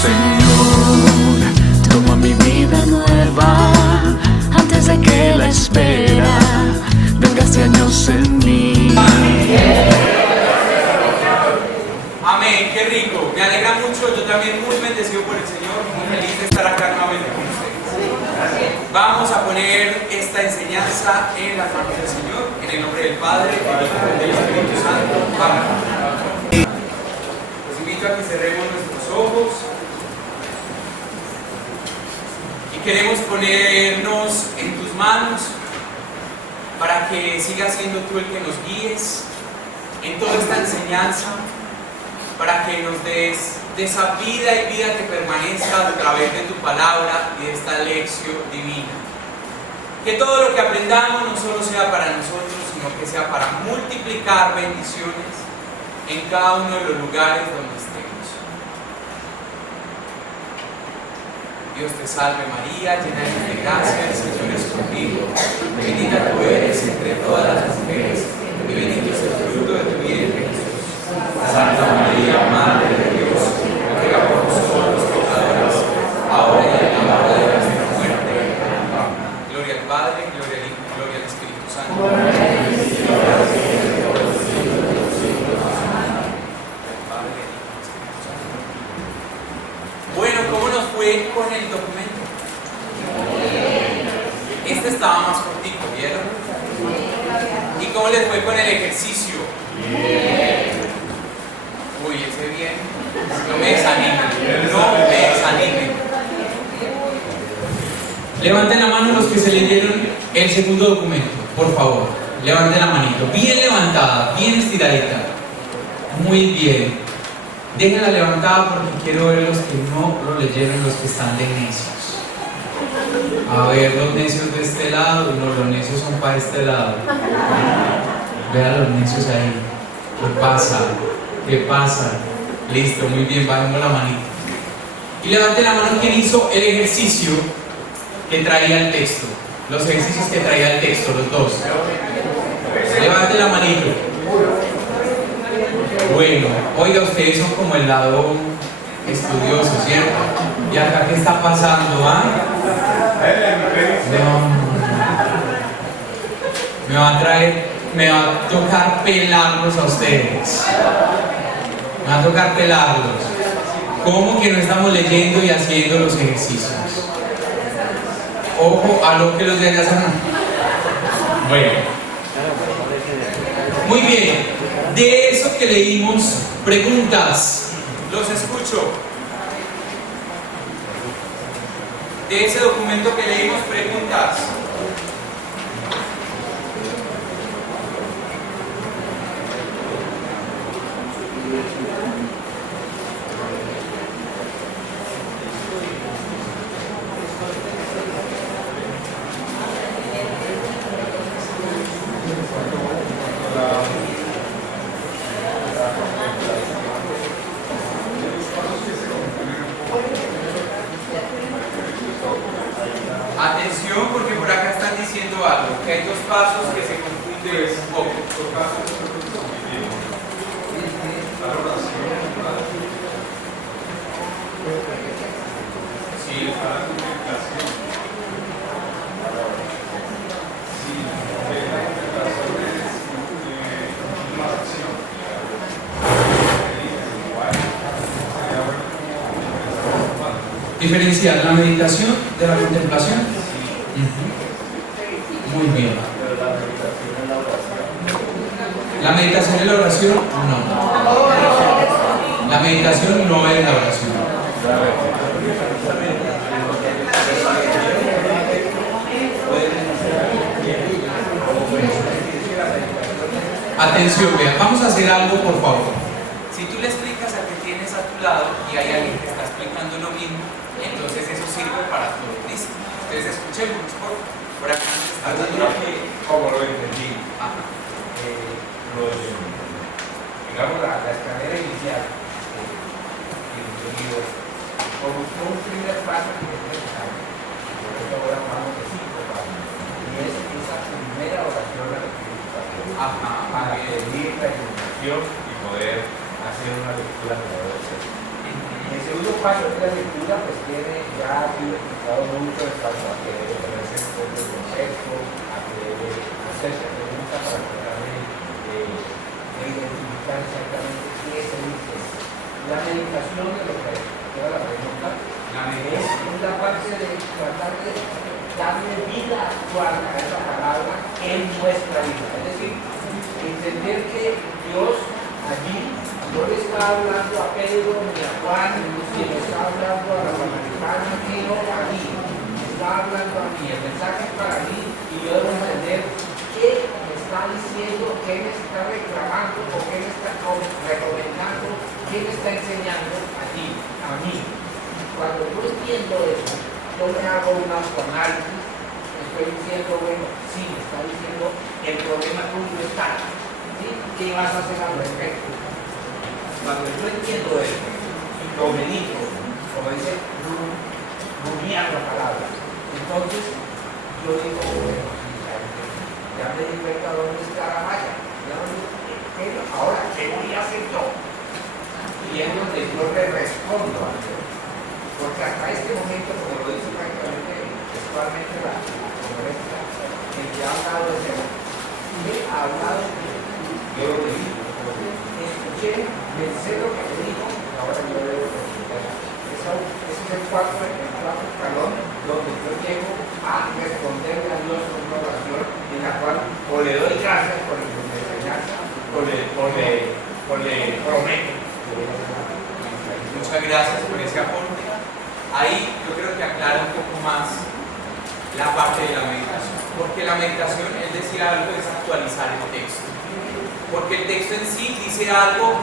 Señor, toma mi vida nueva antes de que la espera venga hace años en mí. Amén, qué rico, me alegra mucho, yo también muy bendecido por el Señor, muy feliz de estar acá nuevamente con ustedes. Vamos a poner esta enseñanza en las manos del Señor, en el nombre del Padre, del Hijo y del Espíritu Santo. Amén. Los invito a que cerremos nuestros ojos y queremos ponernos en tus manos para que sigas siendo tú el que nos guíes en toda esta enseñanza, para que nos des de esa vida y vida que permanezca a través de tu palabra y de esta lección divina. Que todo lo que aprendamos no solo sea para nosotros, sino que sea para multiplicar bendiciones en cada uno de los lugares donde estemos. Dios te salve María, llena eres de gracia, el Señor es contigo. Bendita tú eres entre todas las mujeres, y bendito es el fruto de tu vientre, Jesús. Santa María, Madre de Dios, ruega por nosotros los pecadores, ahora y en la hora de nuestra muerte. Amén. Gloria al Padre, gloria al Hijo, gloria al Espíritu Santo. Bueno, ¿cómo nos fue con el documento? Este estaba más cortito, ¿vieron? ¿Y cómo les fue con el ejercicio? Uy, ese bien. No me desanimen. No me desanimen. Levanten la mano los que se leyeron el segundo documento, por favor. Levanten la manito. Bien levantada, bien estiradita. Muy bien. Déjenla levantada porque quiero ver los que no lo leyeron, los que están de necios. A ver, los necios de este lado. No, los necios son para este lado. Vean los necios ahí. ¿Qué pasa? ¿Qué pasa? Listo, muy bien, bajemos la manita. Y levanten la mano quien hizo el ejercicio que traía el texto. Los ejercicios que traía el texto, los dos. Levanten la manito. Bueno, oiga, ustedes son como el lado estudioso, ¿cierto? ¿Y acá qué está pasando? ¿Ah? No. Me va a tocar pelarlos a ustedes. Me va a tocar pelarlos. ¿Cómo que no estamos leyendo y haciendo los ejercicios? Ojo a lo que los de allá son. Bueno. Muy bien. De eso que leímos, preguntas. Los escucho. De ese documento que leímos, preguntas. Atención, porque por acá están diciendo algo, que hay dos pasos que se confunden un poco. Sí, diferenciar la meditación de la contemplación. Muy bien. ¿La meditación es la oración? No. La meditación no es la oración. Atención, vean, vamos a hacer algo, por favor. Si tú le explicas a que tienes a tu lado y hay alguien que está explicando lo mismo, entonces eso sirve para todo. ¿Listo? Entonces escuchemos, por acá nos está dando como lo entendí. Ajá. Digamos la escalera inicial, como un primer paso que es necesario, por eso ahora vamos de 5 pasos, y es esa primera oración a la Espíritu Santo, para pedir la iluminación y poder hacer una lectura de la oración. Y el segundo paso de la lectura pues tiene ya sido explicado mucho en cuanto a que debe tenerse en cuenta el concepto, a que debe hacerse preguntas para tratar de identificar exactamente qué se dice. La meditación de lo que era la pregunta es la parte de tratar de darle vida actual a esa palabra en nuestra vida. Es decir, entender que Dios allí no le está hablando a Pedro ni a Juan, ni le está hablando a la Samaritana, sino a mí. Me está hablando a mí. El mensaje es para mí y yo debo entender qué me está diciendo, qué me está reclamando, o qué me está recomendando, qué me está enseñando a ti, a mí. Cuando yo entiendo eso, yo me hago un autoanálisis, estoy diciendo, bueno, sí, me está diciendo, el problema tuyo está. ¿Sí? ¿Qué vas a hacer al respecto? Cuando yo entiendo eso, y lo medito, como dice, rumiar la palabra, entonces yo digo, bueno, ya me di cuenta dónde está la malla, ahora, ¿qué voy a hacer yo? Y es donde yo le respondo a Dios. Porque hasta este momento, como lo dice prácticamente textualmente la conferencia, el que ha hablado de ser, me ha hablado, yo lo digo, escuché, pensé lo que me dijo, ahora yo debo responder. Ese es el cuarto escalón donde yo llego a responderle a Dios con una oración en la cual o le doy gracias por la enseñanza o le prometo. Muchas gracias por ese aporte. Ahí yo creo que aclara un poco más la parte de la meditación, porque la meditación, es decir algo, es actualizar el texto, porque el texto en sí dice algo,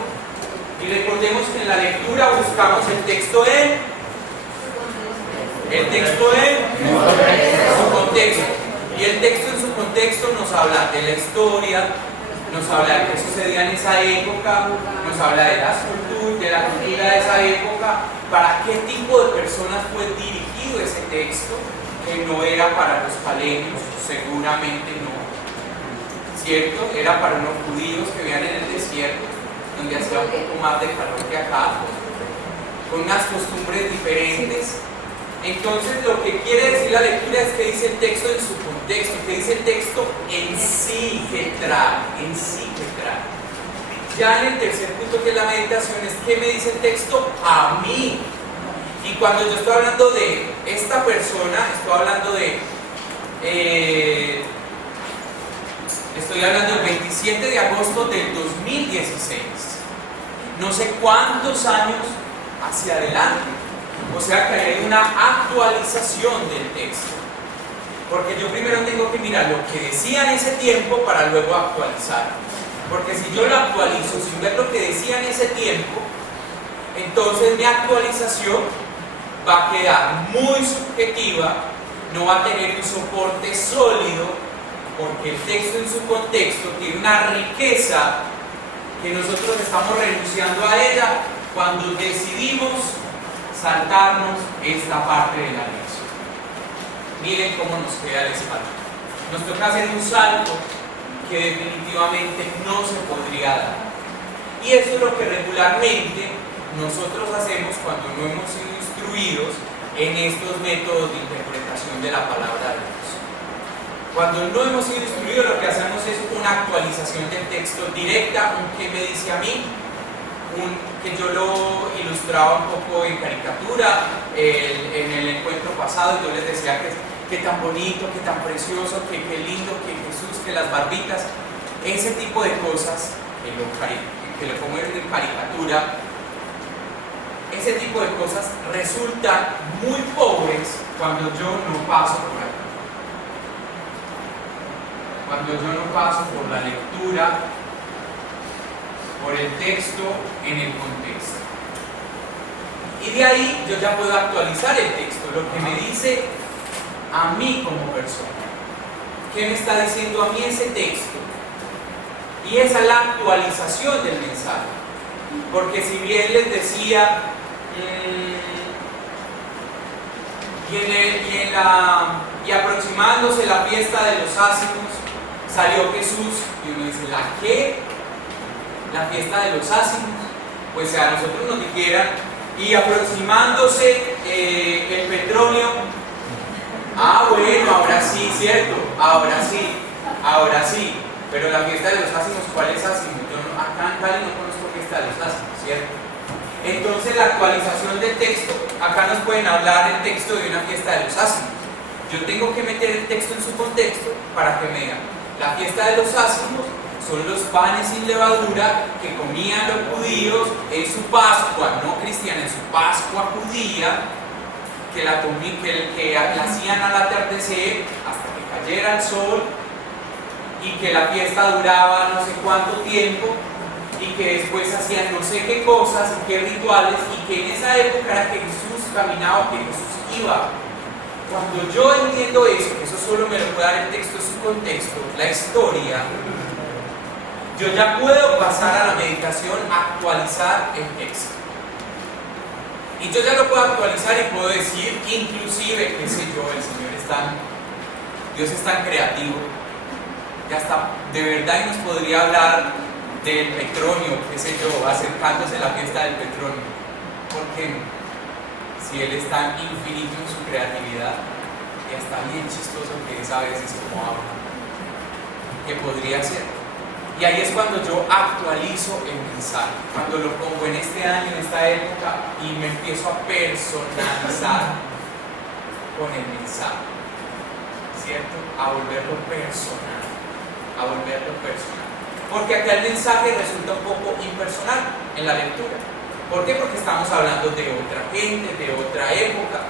y recordemos que en la lectura buscamos el texto en su contexto, y el texto en su contexto nos habla de la historia, nos habla de qué sucedía en esa época, nos habla de la cultura de esa época, para qué tipo de personas fue dirigido ese texto, que no era para los paleños, seguramente no, ¿cierto? Era para unos judíos que vivían en el desierto, donde hacía un poco más de calor que acá, con unas costumbres diferentes. Entonces lo que quiere decir la lectura es que dice el texto en su contexto, que dice el texto en sí que trae, Ya en el tercer punto, que es la meditación, es ¿qué me dice el texto a mí? Y cuando yo estoy hablando de esta persona, estoy hablando del 27 de agosto del 2016. No sé cuántos años hacia adelante. O sea que hay una actualización del texto. Porque yo primero tengo que mirar lo que decía en ese tiempo para luego actualizar. Porque si yo lo actualizo sin ver lo que decía en ese tiempo, entonces mi actualización va a quedar muy subjetiva, no va a tener un soporte sólido, porque el texto en su contexto tiene una riqueza que nosotros estamos renunciando a ella cuando decidimos saltarnos esta parte de la lección. Miren cómo nos queda el espalda. Nos toca hacer un salto que definitivamente no se podría dar. Y eso es lo que regularmente nosotros hacemos cuando no hemos sido instruidos en estos métodos de interpretación de la palabra de Dios. Cuando no hemos sido instruidos, lo que hacemos es una actualización del texto directa, un qué me dice a mí, que yo lo ilustraba un poco en caricatura en el encuentro pasado. Yo les decía que tan bonito, que tan precioso, que lindo, que Jesús, que las barbitas, ese tipo de cosas que lo pongo en caricatura, ese tipo de cosas resultan muy pobres cuando yo no paso por ahí. Cuando yo no paso por la lectura, por el texto en el contexto. Y de ahí yo ya puedo actualizar el texto, lo que me dice a mí como persona. ¿Qué me está diciendo a mí ese texto? Y esa es la actualización del mensaje. Porque si bien les decía, y aproximándose la fiesta de los ácimos, salió Jesús, y uno dice, ¿la qué? La fiesta de los ácimos. Pues si a nosotros nos dijeran Y aproximándose el petróleo. Ah, bueno, ahora sí, ¿cierto? Ahora sí. Pero la fiesta de los ácimos, ¿cuál es ácimo? Yo no, acá en Cali no conozco fiesta de los ácimos, ¿cierto? Entonces la actualización del texto, acá nos pueden hablar el texto de una fiesta de los ácimos. Yo tengo que meter el texto en su contexto para que me digan, la fiesta de los ácimos son los panes sin levadura que comían los judíos en su Pascua, no cristiana, en su Pascua judía, que la hacían al atardecer hasta que cayera el sol, y que la fiesta duraba no sé cuánto tiempo, y que después hacían no sé qué cosas y qué rituales, y que en esa época era que Jesús caminaba, que Jesús iba. Cuando yo entiendo eso, que eso solo me lo puede dar el texto en su contexto, la historia, yo ya puedo pasar a la meditación, actualizar el texto. Y yo ya lo puedo actualizar y puedo decir, inclusive, qué sé yo, el Señor Dios es tan creativo, ya está, de verdad, y nos podría hablar del petróleo, qué sé yo, acercándose a la fiesta del petróleo. ¿Por qué no? Si Él es tan infinito en su creatividad, y está bien chistoso que es a veces como habla, que podría ser. Y ahí es cuando yo actualizo el mensaje, cuando lo pongo en este año, en esta época, y me empiezo a personalizar con el mensaje, ¿cierto? A volverlo personal, porque acá el mensaje resulta un poco impersonal en la lectura. ¿Por qué? Porque estamos hablando de otra gente, de otra época,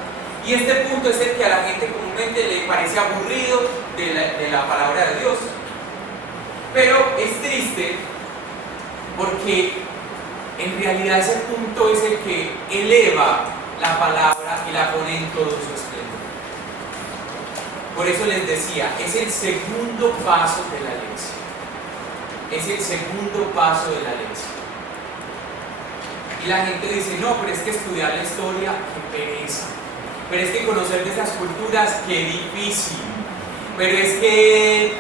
y este punto es el que a la gente comúnmente le parece aburrido de la palabra de Dios. Pero es triste porque en realidad ese punto es el que eleva la palabra y la pone en todo su esplendor. Por eso les decía, es el segundo paso de la lección. Y la gente dice, no, pero es que estudiar la historia, qué pereza. Pero es que conocer de esas culturas, qué difícil. Pero es que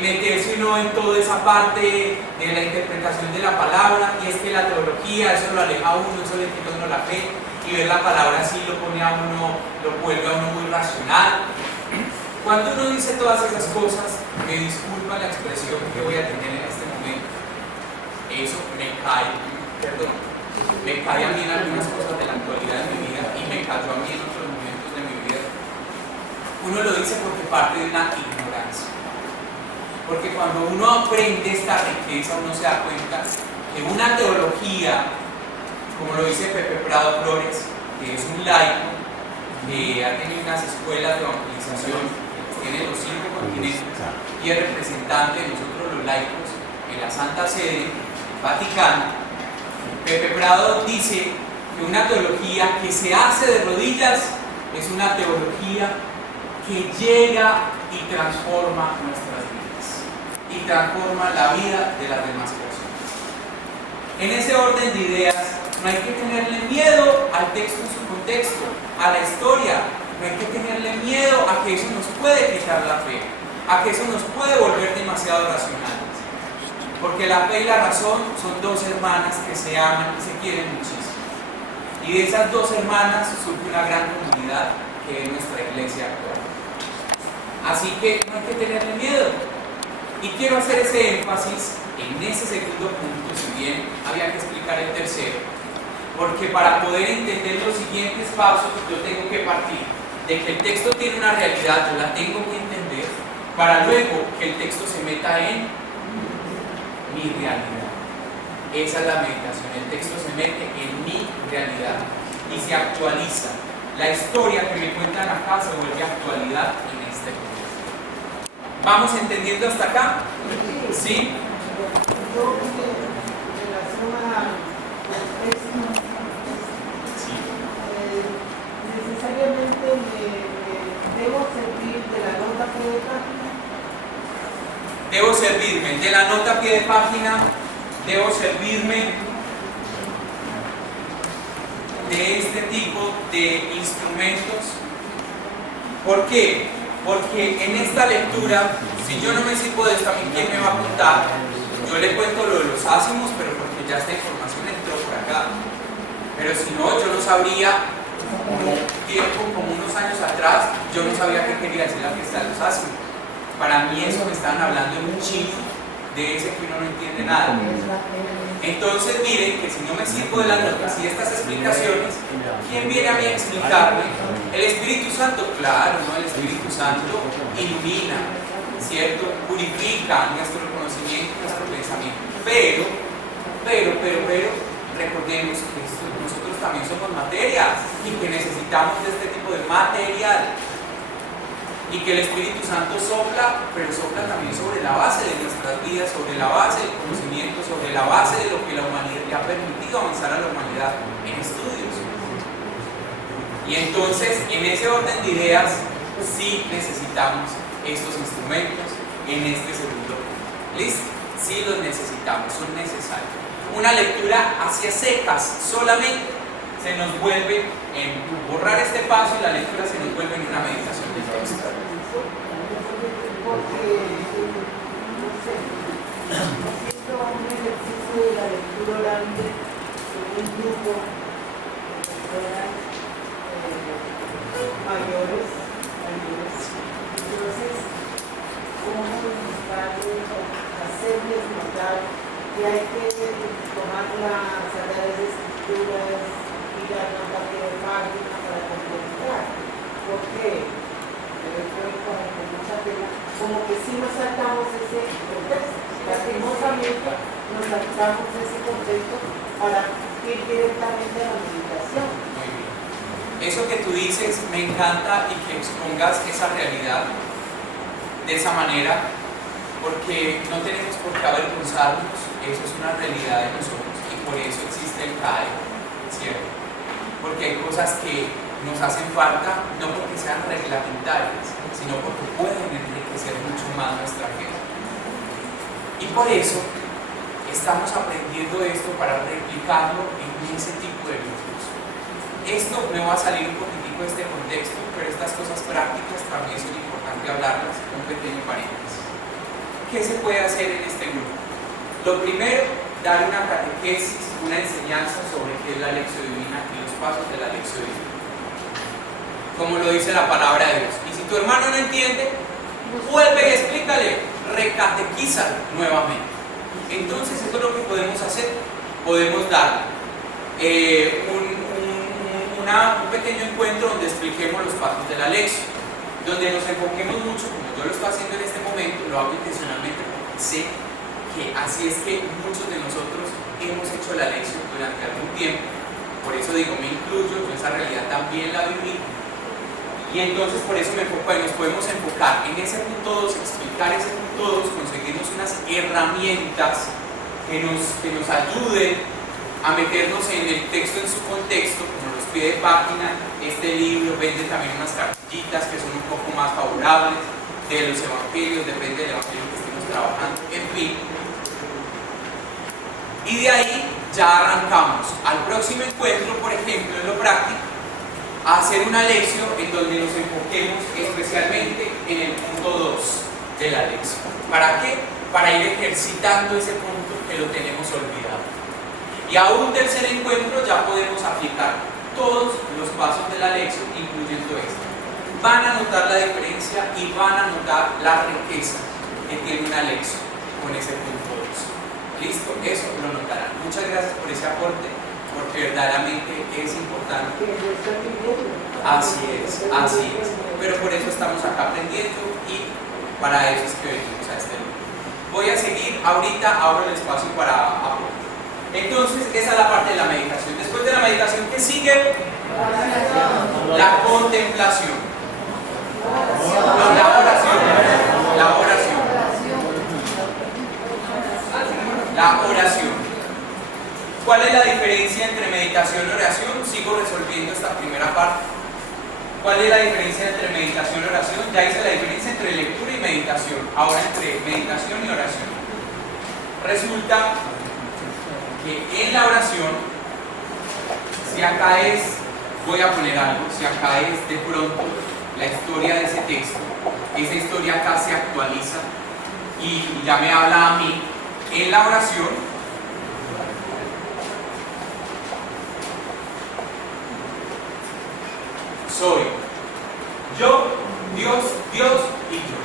meterse uno en toda esa parte de la interpretación de la palabra, y es que la teología, eso lo aleja a uno, eso le quita a uno la fe, y ver la palabra así lo pone a uno, lo vuelve a uno muy racional. Cuando uno dice todas esas cosas, me disculpa la expresión que voy a tener en este momento, eso me cae a mí en algunas cosas de la actualidad de mi vida, y me cayó a mí en otros momentos de mi vida. Uno lo dice porque parte de una ignorancia. Porque cuando uno aprende esta riqueza, uno se da cuenta que una teología, como lo dice Pepe Prado Flores, que es un laico, que ha tenido unas escuelas de evangelización, que tiene los 5 continentes, y es representante de nosotros los laicos en la Santa Sede, Vaticano. Pepe Prado dice que una teología que se hace de rodillas es una teología que llega y transforma nuestras vidas y transforma la vida de las demás personas. En ese orden de ideas, no hay que tenerle miedo al texto en su contexto, a la historia. No hay que tenerle miedo a que eso nos puede quitar la fe, a que eso nos puede volver demasiado racionales. Porque la fe y la razón son dos hermanas que se aman y se quieren muchísimo. Y de esas dos hermanas surge una gran comunidad que es nuestra iglesia actual. Así que no hay que tenerle miedo. Y quiero hacer ese énfasis en ese segundo punto, si bien había que explicar el tercero. Porque para poder entender los siguientes pasos, yo tengo que partir de que el texto tiene una realidad, yo la tengo que entender, para luego que el texto se meta en mi realidad. Esa es la meditación, el texto se mete en mi realidad y se actualiza. La historia que me cuentan acá se vuelve actualidad en este punto. ¿Vamos entendiendo hasta acá? ¿Sí? Necesariamente me debo servir de la nota a pie de página. Debo servirme de la nota a pie de página, debo servirme de este tipo de instrumentos. ¿Por qué? Porque en esta lectura, si yo no me sirvo de esto, ¿a mí quién me va a apuntar? Yo le cuento lo de los ácimos, pero porque ya esta información entró por acá. Pero si no, yo no sabría, como unos años atrás, yo no sabía qué quería decir la fiesta de los ácidos. Para mí eso me estaban hablando en un chino de ese que uno no entiende nada. Entonces miren que si no me sirvo de las notas y estas explicaciones, ¿quién viene a mí a explicarme? El Espíritu Santo, claro, ¿no? El Espíritu Santo ilumina, ¿cierto? Purifica nuestro conocimiento, nuestro pensamiento. Pero, recordemos que nosotros también somos materia y que necesitamos de este tipo de material. Y que el Espíritu Santo sopla, pero sopla también sobre la base de nuestras vidas, sobre la base del conocimiento, sobre la base de lo que la humanidad le ha permitido avanzar a la humanidad en estudios. Y entonces, en ese orden de ideas, sí necesitamos estos instrumentos en este segundo punto. ¿Listo? Sí los necesitamos, son necesarios. Una lectura hacia secas solamente se nos vuelve en borrar este paso y la lectura se nos vuelve en una meditación del texto. Porque, no sé, haciendo un ejercicio de la lectura orante en un grupo de personas mayores, entonces, ¿cómo hacerles notar que hay que tomar las Sagradas Escrituras y la nota de página para completar? Porque como que si nos saltamos ese contexto, lastimosamente nos saltamos ese contexto para ir directamente a la meditación. Muy bien. Eso que tú dices me encanta y que expongas esa realidad de esa manera, porque no tenemos por qué avergonzarnos, eso es una realidad de nosotros y por eso existe el CAE, ¿cierto? Porque hay cosas que nos hacen falta, no porque sean reglamentarias, sino porque pueden enriquecer mucho más nuestra fe. Y por eso estamos aprendiendo esto para replicarlo en ese tipo de grupos. Esto me va a salir un poquitico de este contexto, pero estas cosas prácticas también son importantes hablarlas, un pequeño paréntesis. ¿Qué se puede hacer en este grupo? Lo primero, dar una catequesis, una enseñanza sobre qué es la lección divina y los pasos de la lección divina, como lo dice la palabra de Dios. Y si tu hermano no entiende, vuelve y explícale, recatequízalo nuevamente. Entonces eso es lo que podemos hacer. Podemos dar un pequeño encuentro donde expliquemos los pasos de la lección, donde nos enfoquemos mucho, como yo lo estoy haciendo en este momento, lo hago intencionalmente porque sé que así es que muchos de nosotros hemos hecho la lección durante algún tiempo. Por eso digo, me incluyo, yo esa realidad también la viví. Y entonces por eso me enfoco ahí, nos podemos enfocar en ese punto 2, explicar ese punto 2, conseguirnos unas herramientas que nos ayuden a meternos en el texto en su contexto, como los pie de página. Este libro vende también unas cartillitas que son un poco más favorables de los evangelios, depende del evangelio que estemos trabajando, en fin. Y de ahí ya arrancamos al próximo encuentro, por ejemplo, en lo práctico, a hacer una lección en donde nos enfoquemos especialmente en el punto 2 de la lección. ¿Para qué? Para ir ejercitando ese punto que lo tenemos olvidado. Y a un tercer encuentro ya podemos aplicar todos los pasos de la lección, incluyendo esto. Van a notar la diferencia y van a notar la riqueza que tiene una lección con ese punto 2. ¿Listo? Eso lo notarán. Muchas gracias por ese aporte, porque verdaderamente es importante. Así es. Pero por eso estamos acá aprendiendo y para eso es que venimos a este lugar. Voy a seguir, ahorita abro el espacio para aporte. Entonces, esa es la parte de la meditación. Después de la meditación, ¿qué sigue? La contemplación. La oración. ¿Cuál es la diferencia entre meditación y oración? Sigo resolviendo esta primera parte. ¿Cuál es la diferencia entre meditación y oración? Ya hice la diferencia entre lectura y meditación. Ahora entre meditación y oración. Resulta que en la oración, si acá es, voy a poner algo, si acá es de pronto la historia de ese texto, esa historia acá se actualiza y ya me habla a mí. En la oración soy. Yo, Dios, Dios y yo.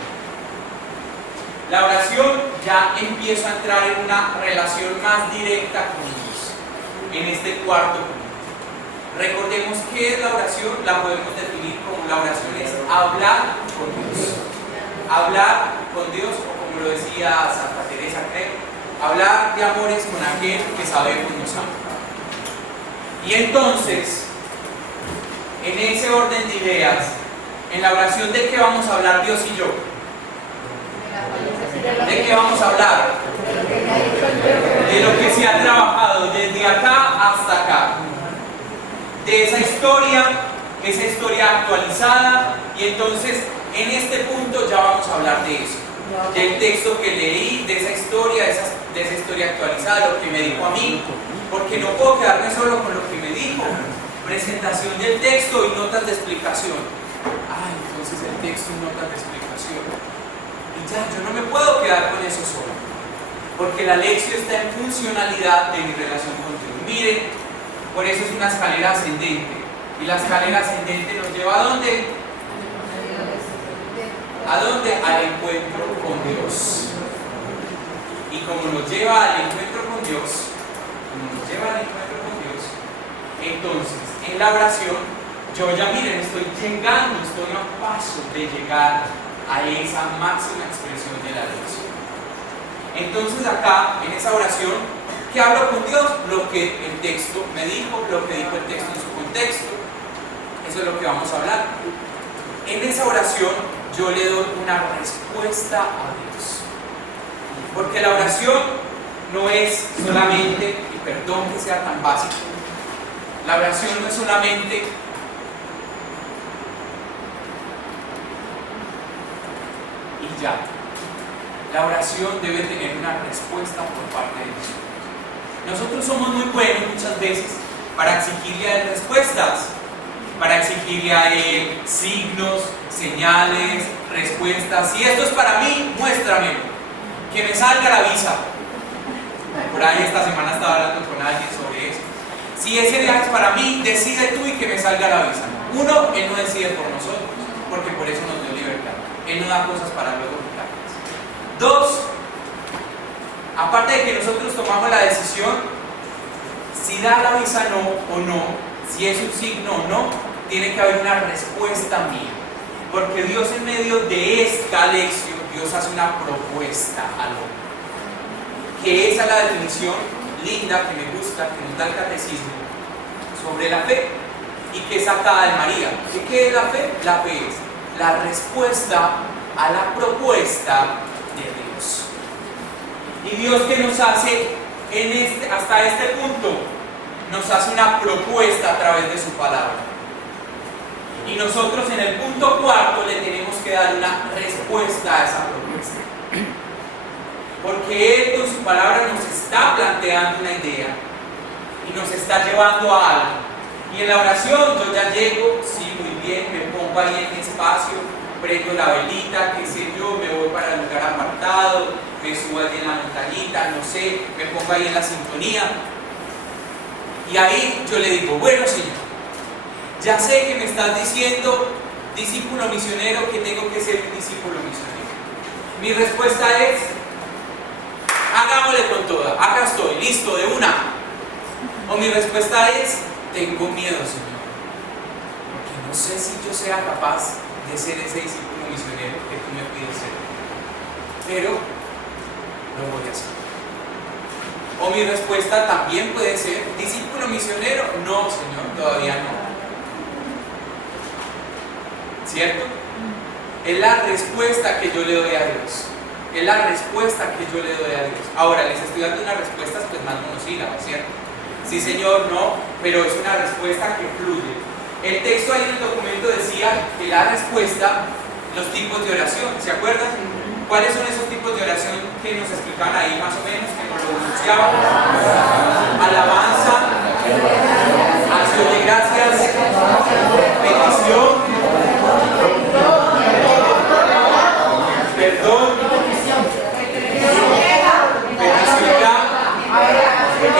La oración ya empiezo a entrar en una relación más directa con Dios, en este cuarto punto. Recordemos qué es la oración, la podemos definir como la oración es hablar con Dios. Hablar con Dios, o como lo decía Santa Teresa, creo, hablar de amores con aquel que sabemos nos ama. Y entonces, en ese orden de ideas, en la oración, ¿de qué vamos a hablar Dios y yo? ¿De qué vamos a hablar? De lo que se ha trabajado desde acá hasta acá. De esa historia actualizada, y entonces en este punto ya vamos a hablar de eso. Del texto que leí, de esa historia actualizada, lo que me dijo a mí, porque no puedo quedarme solo con lo que me dijo. Presentación del texto y notas de explicación. Entonces el texto y notas de explicación. Y ya, yo no me puedo quedar con eso solo, porque la lección está en funcionalidad de mi relación con Dios. Miren, por eso es una escalera ascendente. Y la escalera ascendente nos lleva ¿a dónde? ¿A dónde? Al encuentro con Dios. Y como nos lleva al encuentro con Dios, entonces en la oración, yo ya miren, estoy a paso de llegar a esa máxima expresión de la oración. Entonces acá, en esa oración, ¿qué hablo con Dios? Lo que el texto me dijo, lo que dijo el texto en su contexto. Eso es lo que vamos a hablar. En esa oración yo le doy una respuesta a Dios. Porque la oración no es solamente, y perdón que sea tan básico, la oración no es solamente y ya. La oración debe tener una respuesta por parte de Dios. Nosotros somos muy buenos muchas veces para exigirle a Él respuestas, para exigirle a Él signos, señales, respuestas. Si esto es para mí, muéstramelo, que me salga la visa. Por ahí esta semana estaba hablando con alguien sobre eso. Si ese viaje es para mí, decide tú y que me salga la visa. Uno, Él no decide por nosotros, porque por eso nos dio libertad. Él no da cosas para luego quitarlas. Dos, aparte de que nosotros tomamos la decisión, si da la visa o no, si es un signo o no, tiene que haber una respuesta mía. Porque Dios, en medio de esta lección, Dios hace una propuesta al hombre. Que esa es la definición linda que me gusta, que nos da el catecismo sobre la fe, y que es sacada de María. ¿Qué es la fe? La fe es la respuesta a la propuesta de Dios. Y Dios, que nos hace hasta este punto, nos hace una propuesta a través de su palabra. Y nosotros en el punto cuarto le tenemos que dar una respuesta a esa propuesta. Porque Él con su palabra nos está planteando una idea y nos está llevando a algo. Y en la oración yo ya llego, sí, muy bien, me pongo ahí en mi espacio, prendo la velita, qué sé yo, me voy para el lugar apartado, me subo allí en la montañita, no sé, me pongo ahí en la sintonía. Y ahí yo le digo, bueno, Señor, ya sé que me estás diciendo, discípulo misionero, que tengo que ser un discípulo misionero. Mi respuesta es, hagámosle con toda, acá estoy, listo, de una. O mi respuesta es, tengo miedo, Señor, porque no sé si yo sea capaz de ser ese discípulo misionero que tú me pides ser, pero lo voy a hacer. O mi respuesta también puede ser, discípulo misionero, no, Señor, todavía no. ¿Cierto? Es la respuesta que yo le doy a Dios. Es la respuesta que yo le doy a Dios. Ahora, les estoy dando unas respuestas pues más monosílabas, ¿cierto? Sí, Señor, no, pero es una respuesta que fluye. El texto ahí en el documento decía que la respuesta, los tipos de oración, ¿se acuerdan? ¿Cuáles son esos tipos de oración que nos explicaban ahí más o menos, que nos lo denunciaban? Alabanza, acción de gracias, petición, perdón,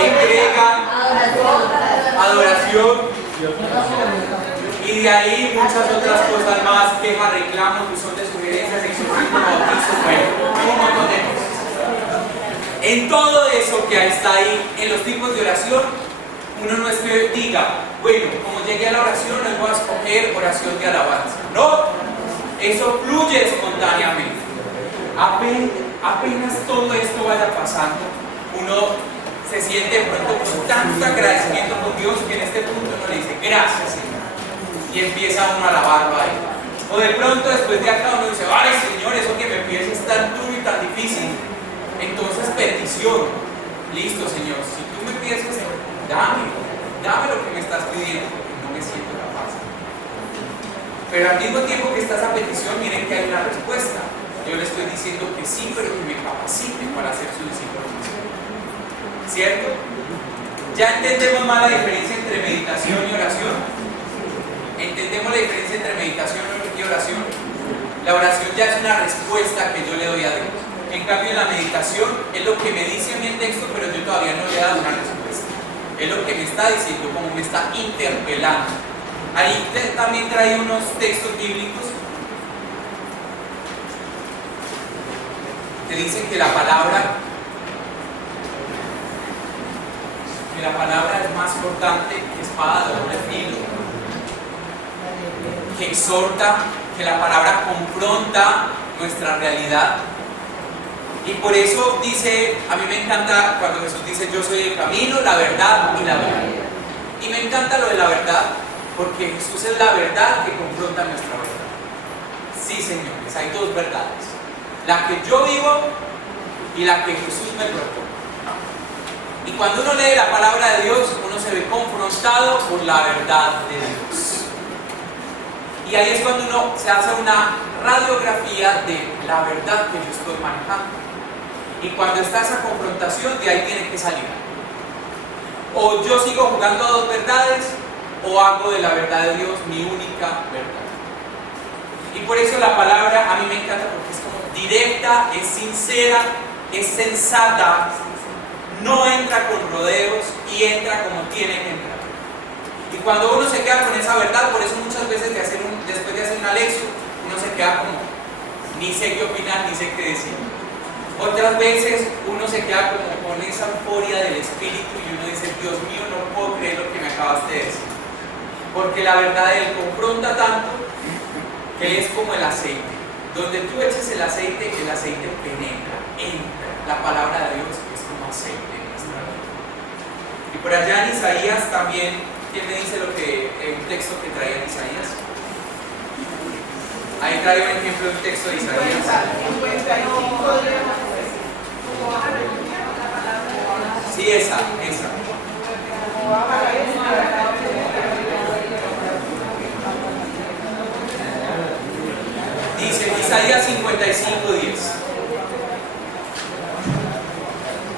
entrega, adoración Y de ahí muchas otras cosas más, quejas, reclamos, buzón de sugerencias, exorcismo, bautizo, bueno, un montón de cosas. En todo eso que está ahí, en los tipos de oración, uno no es que diga, bueno, como llegué a la oración, no voy a escoger oración de alabanza. No, eso fluye espontáneamente. Apenas todo esto vaya pasando, uno se siente de pronto con tanto agradecimiento con Dios que en este punto uno le dice, gracias Señor. Y empieza uno a alabarlo ahí. O de pronto después de acá uno dice, ay Señor, eso que me pides es tan duro y tan difícil. Entonces petición, listo Señor, si tú me pides eso, dame lo que me estás pidiendo, porque no me siento capaz. Pero al mismo tiempo que está esa petición, miren que hay una respuesta. Yo le estoy diciendo que sí, pero que me capacite para ser su discípulo. ¿Cierto? Ya entendemos más la diferencia entre meditación y oración. Entendemos la diferencia entre meditación y oración. La oración ya es una respuesta que yo le doy a Dios. En cambio, en la meditación es lo que me dice a mí el texto, pero yo todavía no le he dado una respuesta. Es lo que me está diciendo, como me está interpelando. Ahí también trae unos textos bíblicos que dicen que la palabra es más cortante que espada de doble filo, que exhorta, que la palabra confronta nuestra realidad. Y por eso dice, a mí me encanta cuando Jesús dice, yo soy el camino, la verdad y la vida. Y me encanta lo de la verdad, porque Jesús es la verdad que confronta nuestra verdad. Sí, señores, hay dos verdades. La que yo vivo y la que Jesús me propone. Y cuando uno lee la palabra de Dios, uno se ve confrontado por la verdad de Dios. Y ahí es cuando uno se hace una radiografía de la verdad que yo estoy manejando. Y cuando está esa confrontación, de ahí tiene que salir. O yo sigo jugando a dos verdades, o hago de la verdad de Dios mi única verdad. Y por eso la palabra a mí me encanta, porque es como directa, es sincera, es sensata, no entra con rodeos y entra como tiene que entrar. Y cuando uno se queda con esa verdad, por eso muchas veces después de hacer una lección, uno se queda como, ni sé qué opinar, ni sé qué decir. Otras veces uno se queda como con esa euforia del espíritu y uno dice, Dios mío, no puedo creer lo que me acabaste de decir. Porque la verdad de Él confronta tanto que es como el aceite. Donde tú eches el aceite penetra, entra. La palabra de Dios es como aceite en nuestra vida. Y por allá en Isaías también, ¿quién me dice un texto que traía en Isaías? Ahí trae un ejemplo de un texto de Isaías. Sí, esa. Dice Isaías 55:10.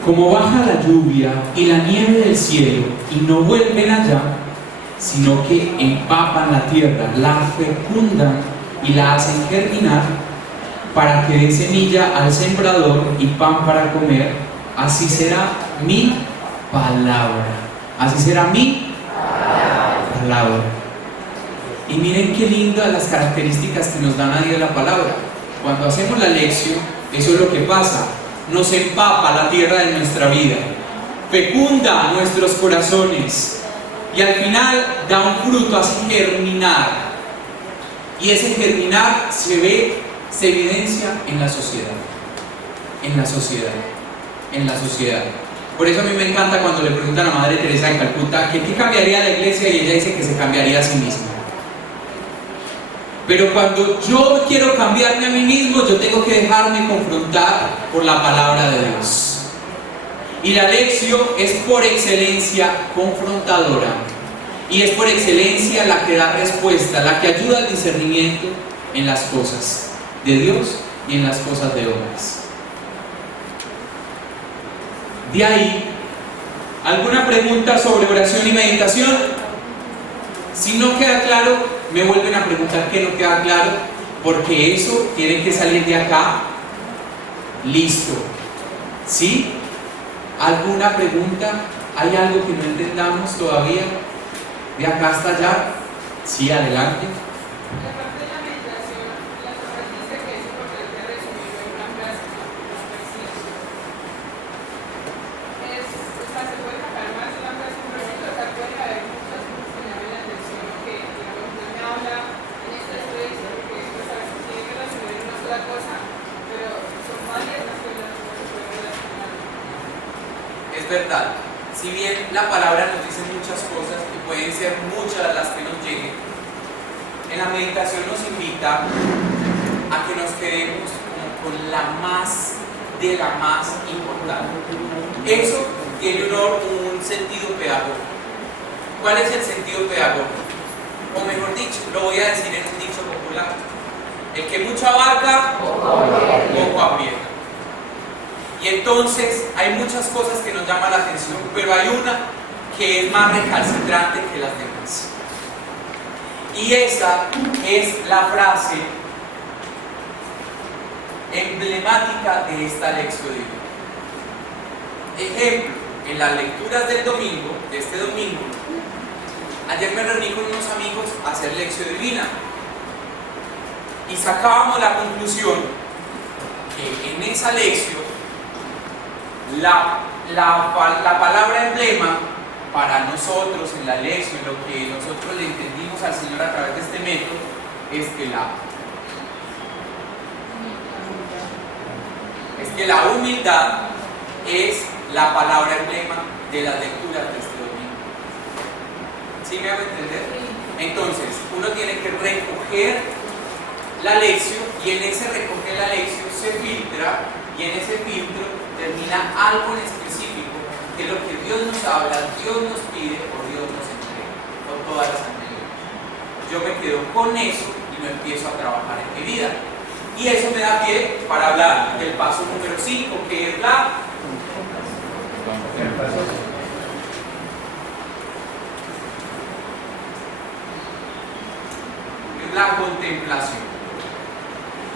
Como baja la lluvia y la nieve del cielo y no vuelven allá, sino que empapan la tierra, la fecundan y la hacen germinar, para que dé semilla al sembrador y pan para comer, así será mi palabra. Así será mi palabra. Y miren qué lindas las características que nos dan ahí de la palabra. Cuando hacemos la lección, eso es lo que pasa. Nos empapa la tierra de nuestra vida, fecunda nuestros corazones y al final da un fruto, hace germinar. Y ese germinar se evidencia en la sociedad. Por eso a mí me encanta cuando le preguntan a Madre Teresa de Calcuta que qué cambiaría la iglesia y ella dice que se cambiaría a sí misma. Pero cuando yo quiero cambiarme a mí mismo, yo tengo que dejarme confrontar por la palabra de Dios. Y la lección es por excelencia confrontadora. Y es por excelencia la que da respuesta, la que ayuda al discernimiento en las cosas de Dios y en las cosas de hombres. De ahí, ¿alguna pregunta sobre oración y meditación? Si no queda claro, me vuelven a preguntar qué no queda claro, porque eso tiene que salir de acá listo. ¿Sí? ¿Alguna pregunta? ¿Hay algo que no entendamos todavía? ¿De acá hasta allá? Sí, adelante. La parte de la meditación, la Torah dice que es importante resumirlo en una frase reflexiva. O sea, se puede sacar más de una frase un proyecto, o sea, puede haber muchas cosas que llamen la atención o que, digamos, no me habla en este estrés, porque pues, a veces tiene que resumir en una sola cosa, pero son varias las cosas que se pueden relacionar. Es verdad, si bien la palabra nos dice muchas cosas y pueden ser muchas las que nos lleguen, en la meditación nos invita a que nos quedemos como con la más de la más importante. Eso tiene un sentido pedagógico. ¿Cuál es el sentido pedagógico? O mejor dicho, lo voy a decir en un dicho popular: el que mucho abarca, poco aprieta. Y entonces hay muchas cosas que nos llaman la atención, pero hay una que es más recalcitrante que las demás. Y esa es la frase emblemática de esta lección divina. Ejemplo, en las lecturas del domingo, de este domingo, ayer me reuní con unos amigos a hacer lección divina y sacábamos la conclusión que en esa lección la palabra emblema para nosotros en la lección, lo que nosotros le entendimos al Señor a través de este método, es que la humildad es la palabra emblema de las lecturas de este domingo. ¿Sí me hago entender? Entonces, uno tiene que recoger la lección y en ese recoger la lección se filtra y en ese filtro termina algo en específico que es lo que Dios nos habla, Dios nos pide o Dios nos entrega, con todas las anteriores. Yo me quedo con eso y me empiezo a trabajar en mi vida. Y eso me da pie para hablar del paso número 5, que es la contemplación.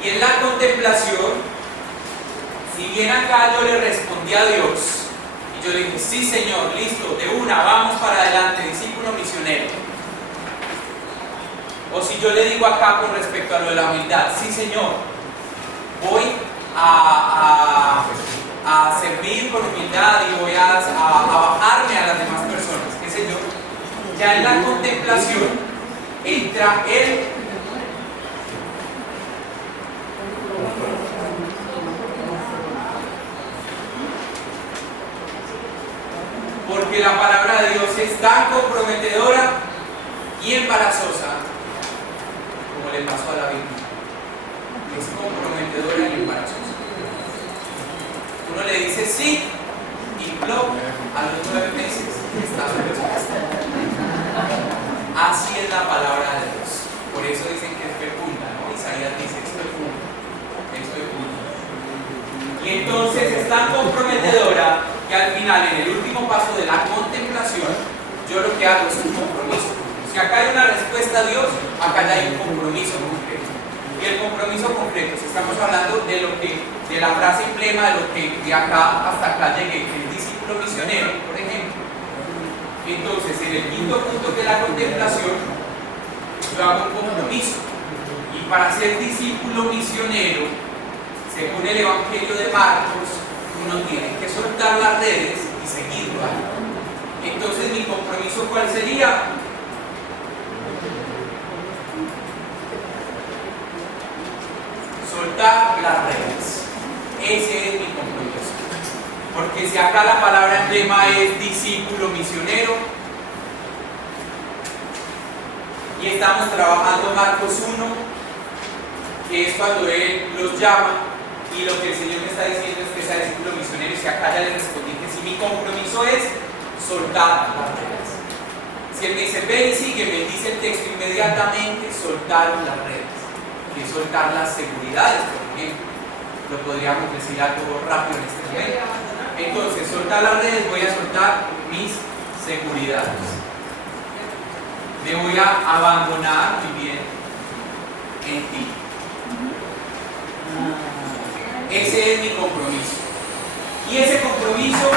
Y en la contemplación, si bien acá yo le respondí a Dios y yo le dije: sí, Señor, listo, de una, vamos para adelante, discípulo misionero. O si yo le digo acá con respecto a lo de la humildad: sí, Señor, voy a servir con humildad y voy a bajarme a las demás personas, qué sé yo. Ya en la contemplación entra el porque la palabra de Dios es tan comprometedora y embarazosa como le pasó a la Biblia. Es comprometedora y embarazosa. Uno le dice sí y plop, a los 9 meses está su respuesta. Así es la palabra de Dios. Por eso dicen que es fecunda, ¿no? Isaías dice: es fecunda, es fecunda. Y entonces es tan comprometedora que al final, en el último paso de la contemplación, yo lo que hago es un compromiso. Si acá hay una respuesta a Dios, acá ya hay un compromiso concreto. Y el compromiso concreto, si estamos hablando de la frase emblema, de lo que de acá hasta acá llegué, que es discípulo misionero, por ejemplo. Entonces, en el quinto punto, que es la contemplación, yo hago un compromiso. Y para ser discípulo misionero, según el Evangelio de Marcos, uno tiene que soltar las redes y seguirlo. Entonces, mi compromiso, ¿cuál sería? Soltar las redes. Ese es mi compromiso. Porque si acá la palabra emblema es discípulo misionero y estamos trabajando Marcos 1, que es cuando Él los llama, y lo que el Señor me está diciendo es que sea discípulo misionero, y si acá ya le respondí que si mi compromiso es soltar las redes. Si Él me dice: ven y sígueme, dice el texto inmediatamente: soltaron las redes. Que soltar las seguridades, por ejemplo. Lo podríamos decir algo rápido en este momento. Entonces, soltar las redes, voy a soltar mis seguridades. Me voy a abandonar mi bien en ti. Ese es mi compromiso. Y ese compromiso,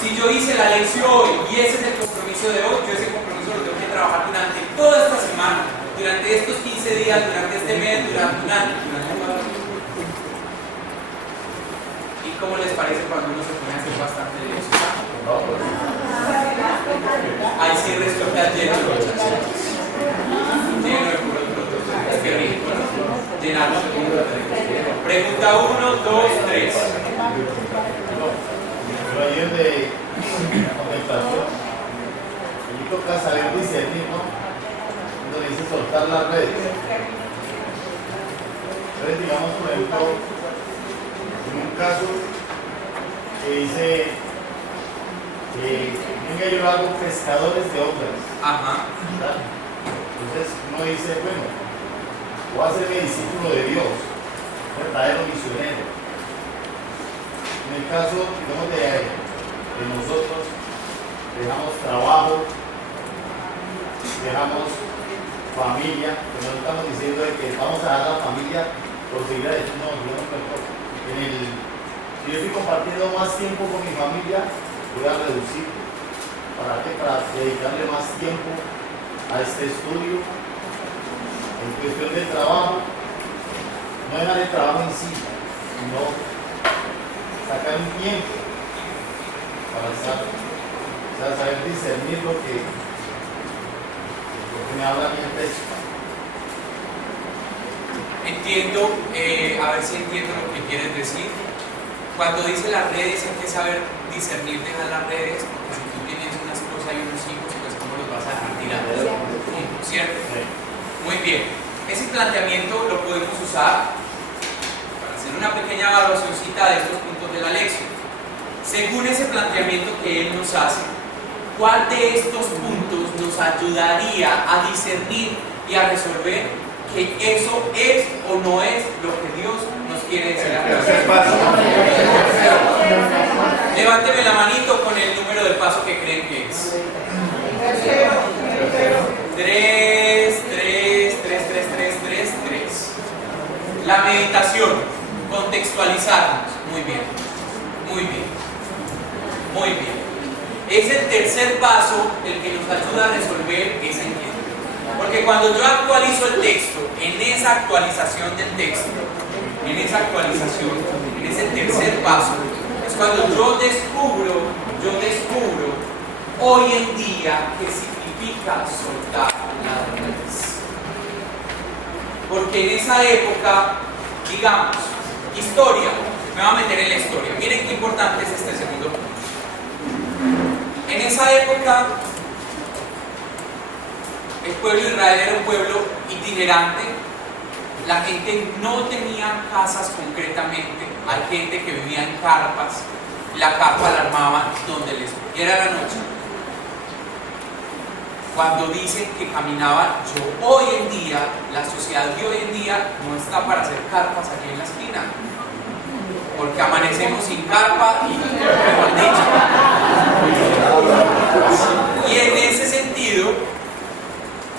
si yo hice la lección hoy y ese es el compromiso de hoy, yo ese compromiso lo tengo que trabajar durante toda esta semana, durante estos 15 días, durante este mes, durante un año, durante toda la vida. ¿Y cómo les parece cuando uno se pone a hacer bastante de eso? Ahí sí resulta lleno de muchachos. Lleno de puros productos. Es que rico, ¿no? Llenarnos de puros productos. Pregunta 1, 2, 3. Ayer de contemplación, y toca saber discernir, ¿no? Cuando dice soltar las redes. Entonces, digamos, por ejemplo, en un caso que dice venga, yo lo hago pescadores de hombres. Ajá. ¿Verdad? Entonces uno dice, bueno, voy a ser discípulo de Dios, verdadero misionero. En el caso, digamos, de nosotros, dejamos trabajo, dejamos familia, que no estamos diciendo de que vamos a dar la familia por seguir a Dios, no, Dios no permite. Si yo estoy compartiendo más tiempo con mi familia, voy a reducir. ¿Para qué? Para dedicarle más tiempo a este estudio. En cuestión del trabajo, no dejar el trabajo en sí, sino sacar un tiempo para estar, o sea, saber discernir lo que me habla mi texto. Entiendo, a ver si entiendo lo que quieres decir. Cuando dice las redes, hay que saber discernir, dejar las redes, porque si tú tienes una esposa y unos hijos, pues cómo los vas a dejar tirados. ¿Cierto? Sí. Muy bien. Ese planteamiento lo podemos usar para hacer una pequeña evaluacióncita de estos puntos de la lección. Según ese planteamiento que él nos hace, ¿cuál de estos puntos nos ayudaría a discernir y a resolver que eso es o no es lo que Dios nos quiere decir a nosotros? Levánteme la manito con el número del paso que creen que es. 3, 3, 3, 3, 3, 3, 3. La meditación, contextualizarnos. Muy bien, muy bien, muy bien. Es el tercer paso el que nos ayuda a resolver esa inquietud. Porque cuando yo actualizo el texto, en esa actualización del texto, en esa actualización, en ese tercer paso, es cuando yo descubro hoy en día qué significa soltar las redes. Porque en esa época, digamos, historia, me voy a meter en la historia. Miren qué importante es este segundo punto. En esa época, el pueblo de Israel era un pueblo itinerante. La gente no tenía casas concretamente. Hay gente que vivía en carpas. La carpa la armaban donde les diera la noche. Cuando dicen que caminaban, hoy en día, la sociedad de hoy en día no está para hacer carpas aquí en la esquina. Porque amanecemos sin carpa y mejor dicho. Y en ese sentido,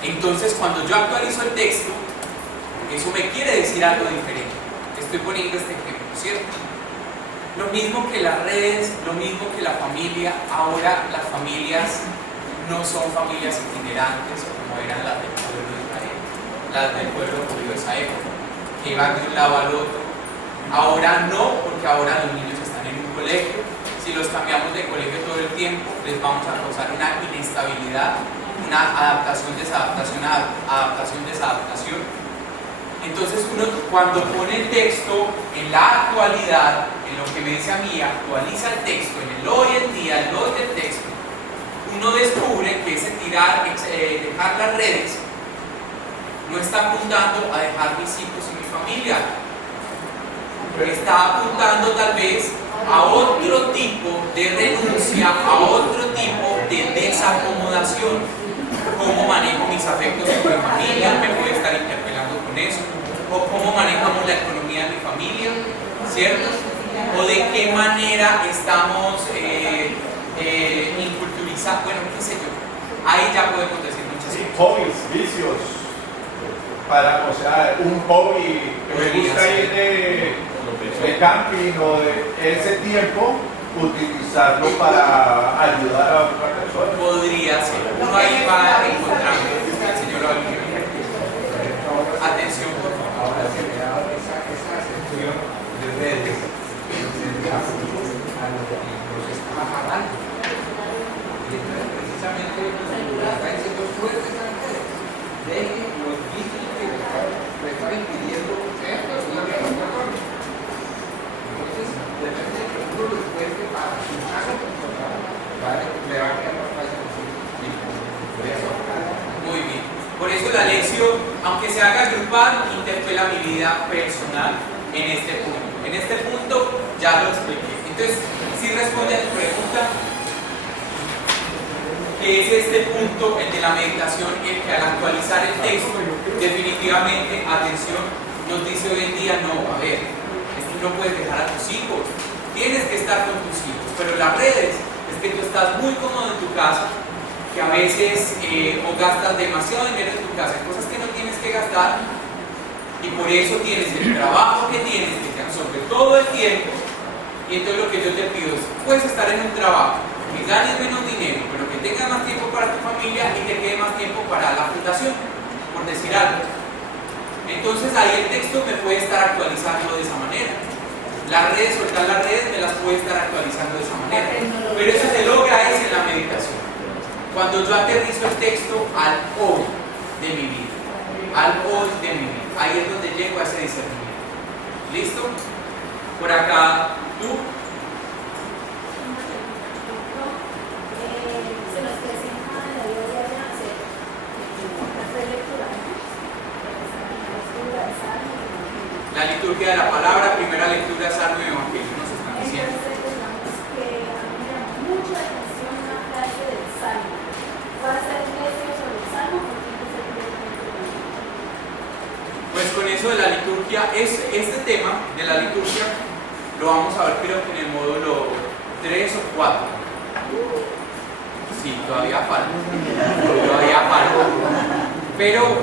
entonces cuando yo actualizo el texto, eso me quiere decir algo diferente. Estoy poniendo este ejemplo, ¿cierto? Lo mismo que las redes, lo mismo que la familia. Ahora las familias no son familias itinerantes como eran las del pueblo de Israel, las del pueblo judío de esa época, que iban de un lado al otro. Ahora no, porque ahora los niños están en un colegio. Si los cambiamos de colegio todo el tiempo, les vamos a causar una inestabilidad, una adaptación, desadaptación, adaptación, desadaptación. Entonces uno cuando pone el texto en la actualidad, en lo que me dice a mí, actualiza el texto en el hoy en día, el hoy del texto, uno descubre que ese dejar las redes no está apuntando a dejar mis hijos y mi familia. Está apuntando tal vez a otro tipo de renuncia, a otro tipo de desacomodación. ¿Cómo manejo mis afectos con mi familia? Me puede estar interpelando con eso. O cómo manejamos la economía de mi familia, ¿cierto? O de qué manera estamos inculturizando, bueno, qué sé yo. Ahí ya podemos decir muchas cosas. Hobbies, vicios. O sea, un hobby que me gusta ir de camping o de ese tiempo, utilizarlo para ayudar a otra persona. Podría ser. Uno ahí va encontrando. Atención, por favor. Ahora se le da esa sección de redes, se le da a los que los están amarrando. Y entonces, precisamente, está diciendo fuertes a redes. Dejen los vicios que le están impidiendo esto, es una reforma. Entonces, depende de que uno lo encuentre para su caso personal, le va a quedar más fácil. Muy bien. Por eso la lección, aunque se haga grupal, interpela mi vida personal en este punto. En este punto ya lo expliqué. Entonces, si responde a tu pregunta, que es este punto, el de la meditación, el que al actualizar el texto, definitivamente, atención, nos dice hoy en día, no, a ver, es que no puedes dejar a tus hijos, tienes que estar con tus hijos, pero las redes, es que tú estás muy cómodo en tu casa, que a veces o gastas demasiado dinero en tu casa, cosas que no tienes que gastar, y por eso tienes el trabajo que tienes, que te absorbe todo el tiempo, y entonces lo que yo te pido es, puedes estar en un trabajo, que ganes menos dinero, pero que tengas más tiempo para tu familia y te quede más tiempo para la fundación, por decir algo. Entonces ahí el texto me puede estar actualizando de esa manera. Las redes, soltar las redes, me las puede estar actualizando de esa manera. Pero eso se logra es en la meditación. Cuando yo aterrizo el texto al hoy de mi vida, al hoy de mi vida, ahí es donde llego a ese discernimiento. ¿Listo? Por acá, tú. Se nos presenta en la vida diaria hacer las tres lecturas, ¿no? La lectura de Salmo y Evangelio. La liturgia de la palabra, primera lectura de Salmo y Evangelio, nos están diciendo. Entonces, digamos que a mí me llama mucho la atención una frase del Salmo. ¿Cuál es el precio sobre el Salmo? ¿Por qué es el precio? Pues con eso de la liturgia, este tema de la liturgia lo vamos a ver creo que en el módulo 3 o 4. Sí, todavía falta. Pero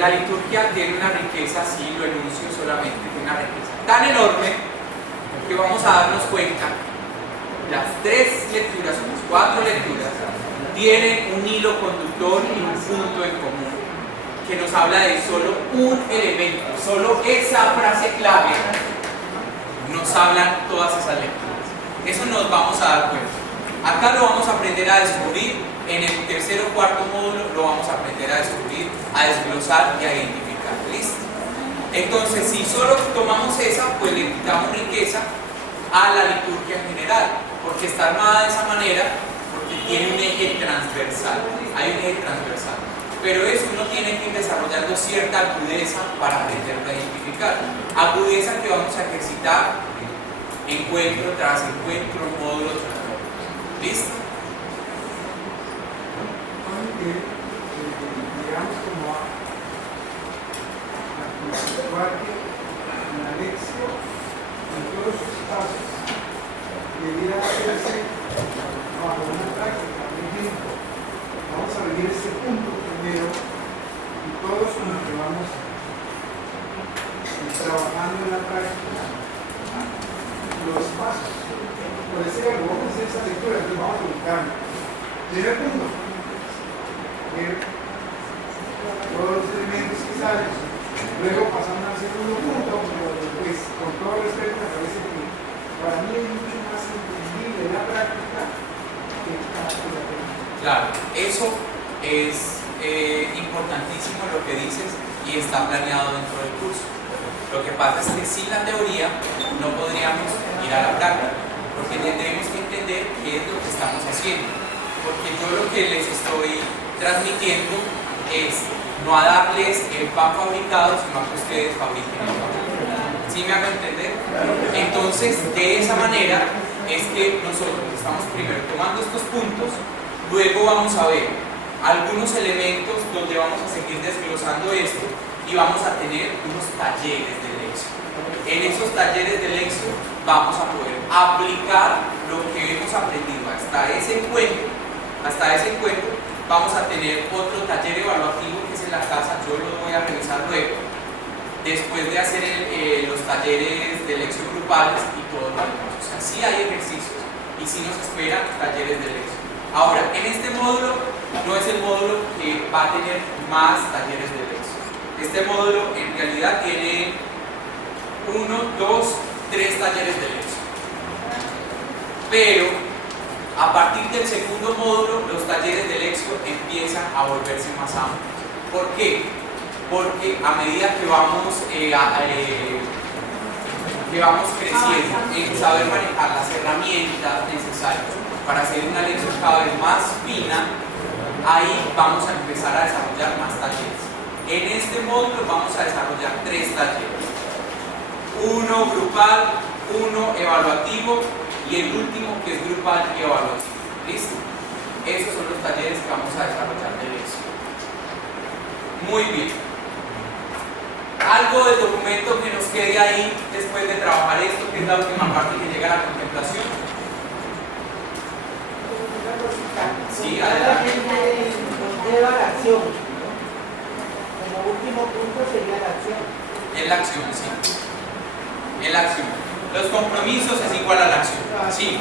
la liturgia tiene una riqueza, sí, lo enuncio solamente, tiene una riqueza tan enorme que vamos a darnos cuenta, las 3 lecturas o las 4 lecturas tienen un hilo conductor y un punto en común que nos habla de solo un elemento, solo esa frase clave nos hablan todas esas lecturas. Eso nos vamos a dar cuenta. Acá lo vamos a aprender a descubrir, en el tercer o cuarto módulo lo vamos a aprender a descubrir, a desglosar y a identificar. ¿Listo? Entonces, si solo tomamos esa, pues le quitamos riqueza a la liturgia en general, porque está armada de esa manera, porque tiene un eje transversal. Hay un eje transversal. Pero eso uno tiene que ir desarrollando cierta agudeza para aprenderlo a identificar. Agudeza que vamos a ejercitar encuentro tras encuentro, módulo tras módulo. ¿Listo? Llegamos como a actuar que la lección en todos sus pasos debiera hacerse bajo una práctica. Por ejemplo, vamos a vivir este punto primero y todos con lo que vamos trabajando en la práctica los pasos. Por decir algo, vamos a hacer esa lectura, entonces vamos a ubicarlo. Primer punto, todos los elementos que salen, luego pasamos al segundo punto, pero pues con todo respeto me parece que para mí es mucho más entendible la práctica que la teoría. Claro, eso es importantísimo lo que dices y está planeado dentro del curso. Lo que pasa es que sin la teoría no podríamos ir a la práctica, porque tendremos que entender qué es lo que estamos haciendo. Porque yo lo que les estoy transmitiendo es no a darles el pan fabricado, sino a que ustedes fabriquen el pan. ¿Sí me hago entender? Entonces, de esa manera es que nosotros estamos primero tomando estos puntos, luego vamos a ver algunos elementos donde vamos a seguir desglosando esto y vamos a tener unos talleres de lección. En esos talleres de lección vamos a poder aplicar lo que hemos aprendido hasta ese encuentro. Vamos a tener otro taller evaluativo que es en la casa, yo lo voy a revisar luego, después de hacer los talleres de lección grupales y todo lo demás. O sea, sí hay ejercicios y sí nos esperan talleres de lección. Ahora, en este módulo no es el módulo que va a tener más talleres de Lexio. Este módulo en realidad tiene 1, 2, 3 talleres de Lexio. Pero a partir del segundo módulo, los talleres de Lexio empiezan a volverse más amplios. ¿Por qué? Porque a medida que vamos creciendo en saber manejar las herramientas necesarias para hacer una lección cada vez más fina, ahí vamos a empezar a desarrollar más talleres. En este módulo vamos a desarrollar 3 talleres. Uno grupal, uno evaluativo y el último que es grupal y evaluativo. ¿Listo? Esos son los talleres que vamos a desarrollar de lección. Muy bien. Algo del documento que nos quede ahí después de trabajar esto, que es la última parte que llega a la contemplación. Sí, adelante. Lleva la acción. Como último punto sería la acción. En la acción, sí. En la acción. Los compromisos es igual a la acción. Sí.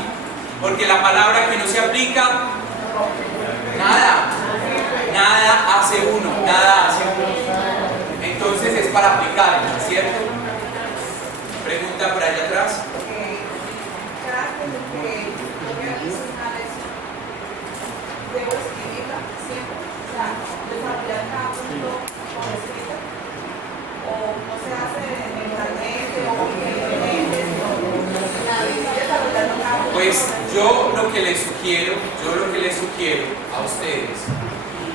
Porque la palabra que no se aplica, nada. Nada hace uno. Nada hace uno. Entonces es para aplicarla, ¿cierto? Pregunta por allá atrás. Cada vez que yo realizo una lección, debo escribirla siempre, o sea, desarrollar cada punto por escrito, o no se hace mentalmente o desarrollando cada punto. Pues yo lo que les sugiero a ustedes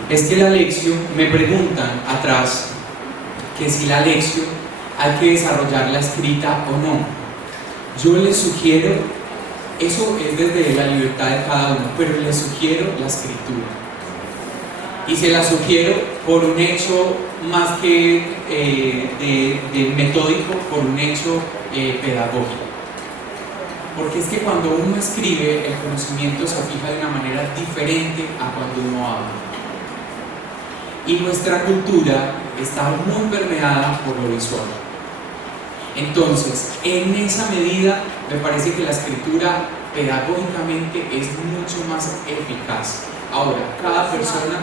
Es que la lección, me preguntan atrás que si la lección hay que desarrollarla escrita o no. Yo les sugiero, eso es desde la libertad de cada uno, pero les sugiero la escritura. Y se la sugiero por un hecho más que de metódico, por un hecho pedagógico. Porque es que cuando uno escribe, el conocimiento se fija de una manera diferente a cuando uno habla. Y nuestra cultura está muy permeada por lo visual. Entonces, en esa medida, me parece que la escritura pedagógicamente es mucho más eficaz. Ahora, cada persona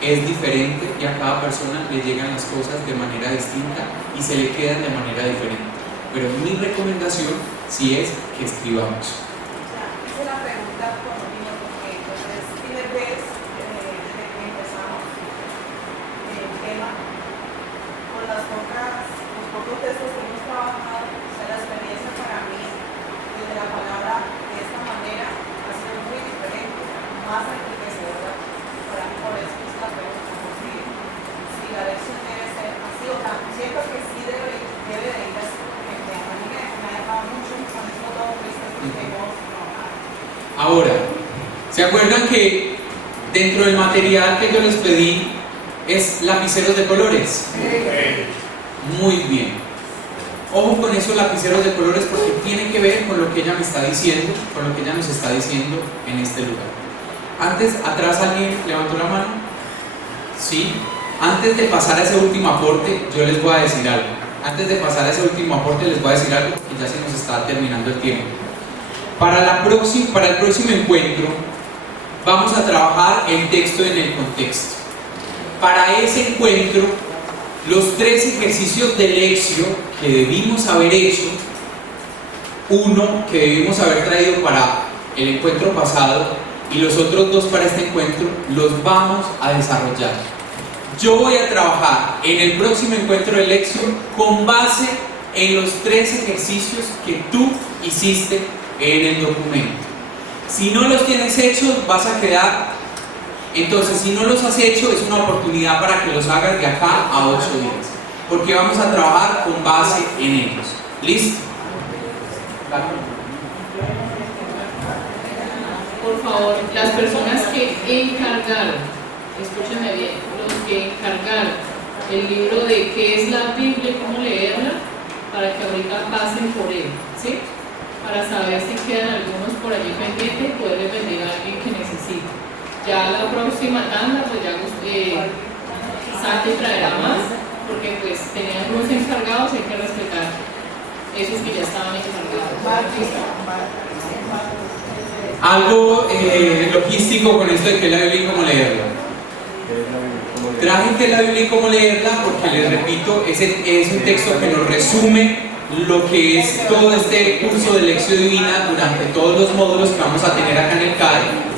es diferente y a cada persona le llegan las cosas de manera distinta y se le quedan de manera diferente. Pero mi recomendación sí es que escribamos. Hice la pregunta por lo mismo, porque entonces, si me ves, desde que empezamos el tema, con los pocos textos que hemos trabajado, o sea, la experiencia para mí, desde la palabra de esta manera, ha sido muy diferente, más enriquecedora. Para mí, por eso es la pregunta, porque si la lección debe ser así, o sea, siento que sí debe de ir así, porque a mí me ha llamado mucho con esto todo esto que hemos trabajado. Ahora, ¿se acuerdan que dentro del material que yo les pedí es lapiceros de colores? Muy bien. Ojo con esos lapiceros de colores porque tiene que ver con lo que ella me está diciendo, con lo que ella nos está diciendo en este lugar. Antes, atrás alguien levantó la mano. Sí. Antes de pasar a ese último aporte, yo les voy a decir algo. Antes de pasar a ese último aporte, les voy a decir algo porque ya se nos está terminando el tiempo. Para el próximo encuentro, vamos a trabajar el texto en el contexto. Para ese encuentro, los 3 ejercicios de lección que debimos haber hecho, uno que debimos haber traído para el encuentro pasado y los otros 2 para este encuentro, los vamos a desarrollar. Yo voy a trabajar en el próximo encuentro de lección con base en los 3 ejercicios que tú hiciste en el documento. Si no los tienes hechos, vas a quedar. Entonces, si no los has hecho, es una oportunidad para que los hagas de acá a 8 días, porque vamos a trabajar con base en ellos. ¿Listo? Por favor, las personas que encargaron, escúchenme bien, los que encargaron el libro de qué es la Biblia y cómo leerla, para que ahorita pasen por él, ¿sí? Para saber si quedan algunos por allí pendientes y poderles vender a alguien que necesite. Ya la próxima tanda, pues ya Santi traerá más, porque pues tenían unos encargados y hay que respetar esos que ya estaban encargados. Algo logístico con esto de qué es la Biblia y cómo leerla. Traje que es la Biblia y cómo leerla porque les repito, es un texto que nos resume lo que es todo este curso de Lección Divina durante todos los módulos que vamos a tener acá en el CAE.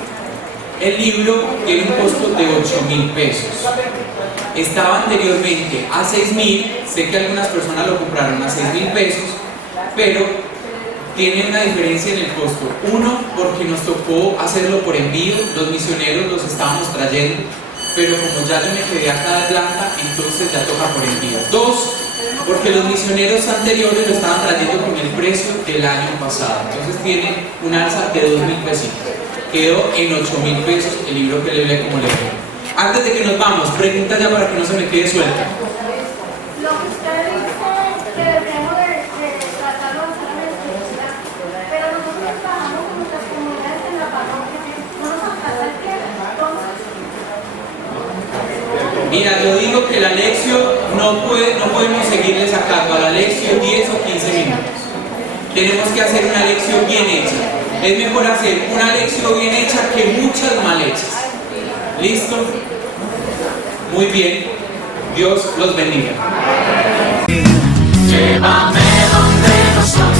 El libro tiene un costo de 8.000 pesos. Estaba anteriormente a 6.000, sé que algunas personas lo compraron a 6.000 pesos, pero tiene una diferencia en el costo. Uno, porque nos tocó hacerlo por envío, los misioneros los estábamos trayendo, pero como ya yo me quedé acá de Atlanta, entonces ya toca por envío. Dos, porque los misioneros anteriores lo estaban trayendo con el precio del año pasado, entonces tiene un alza de 2.000 pesitos. Quedó en 8.000 pesos el libro que le leí como leer. Antes de que nos vamos, pregunta ya para que no se me quede suelta. Lo que usted dice que debemos de tratarlo de hacer en la escuela, pero nosotros trabajamos con nuestras comunidades en la parroquia, no nos alcanza el tiempo, entonces... Mira, yo digo que la lección no podemos seguirle sacando a la lección 10 o 15 minutos. Tenemos que hacer una lección bien hecha. Es mejor hacer una lección bien hecha que muchas mal hechas. ¿Listo? Muy bien. Dios los bendiga. Llévame donde no soy.